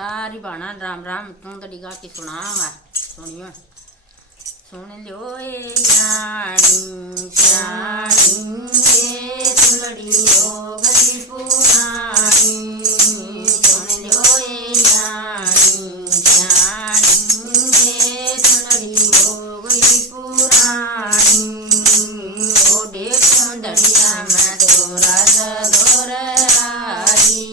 सारी बाणा राम राम तू तड़ी गा के सुनावा सुनियो सुन लो तुलड़ी हो गई पुरानी सुन लो तुलड़ी हो गई पुरानी ओडे सुंदरिया में तो राजा दौर आई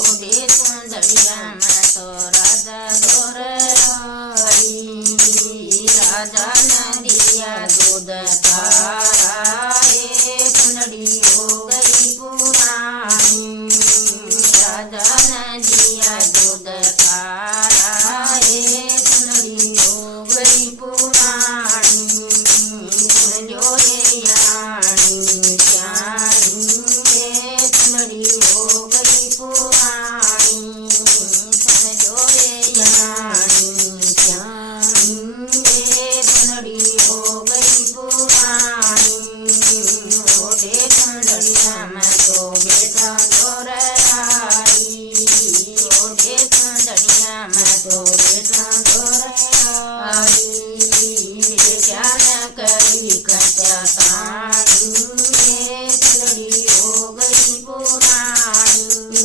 ओडे सुंदरिया में तो राजा दौर आई राजा नदिया दूध तुलड़ी हो गई पुरानी राजा नदिया दूध तुलड़ी हो गई पुरानी जो तुलड़ी हो गई पुरानी जो तुलड़ी हो गई पुरानी ओडे सुंदरिया में तो बेटा दौर आई ओडे सुंदरिया में तो बेटा दौर आई क्या न करी कचा तानी तुलड़ी हो गई पुरानी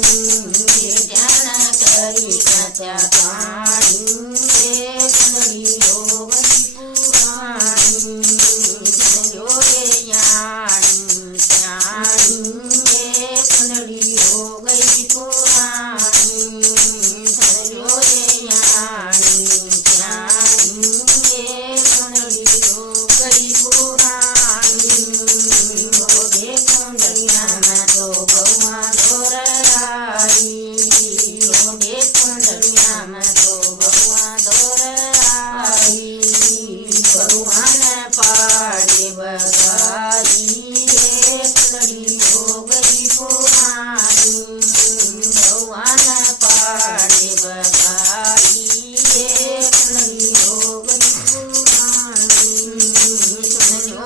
क्या न करी कचा तानी तुलड़ी हो गई पुरानी जो तुलड़ी हो गई पुरानी जो तुलड़ी हो गई पुरानी ओडे सुंदरिया में तो बउआ दौर आई ओडे सुंदरिया में तो बउआ दौर आई बउआ ने पाड़े बगाई तुलड़ी हो गई पुरानी बउआ ने पाड़े बगाई तुलड़ी हो गई पुरानी सुन लो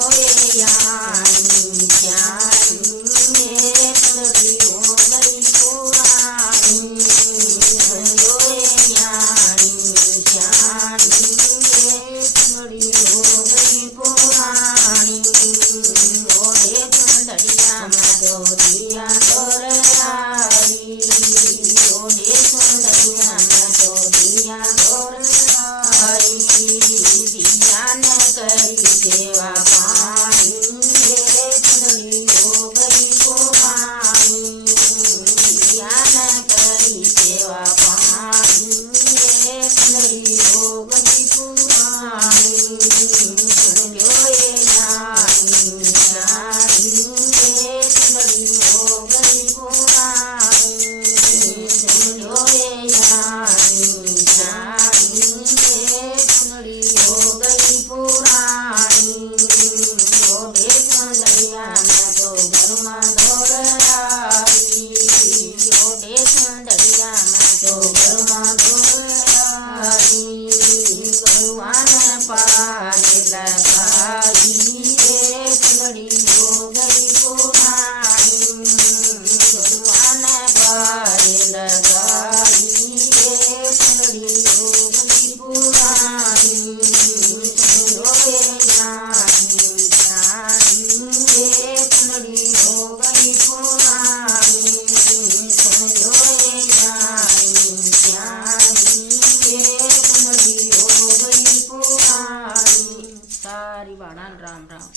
तुलड़ी हो गई पुरानी सुन लो तुलड़ी हो गई पुरानी ओडे सुंदरिया में तो दिया दौर आई ओडे सुंदरिया में तो दिया दौर आई दिया न करी सेवा पानी तुलड़ी हो गई पुरानी दिया न करी सेवा पानी तुलड़ी हो गई पुरानी सुन लो तुलड़ी हो गई पुरानी सुन लो तुलड़ी हो गई पुरानी ओडे सुंदरिया में तो घरमा दौर आई ओडे सुंदरिया में तो घरमा दौर आई बउआ ने पारे लगाई तुलड़ी हो गई पुरानी बउआ ने पारे लगाई तुलड़ी हो गई पुरानी तुलड़ी हो गई पुरानी तुलड़ी हो गई पुरानी सारी बाणा राम राम।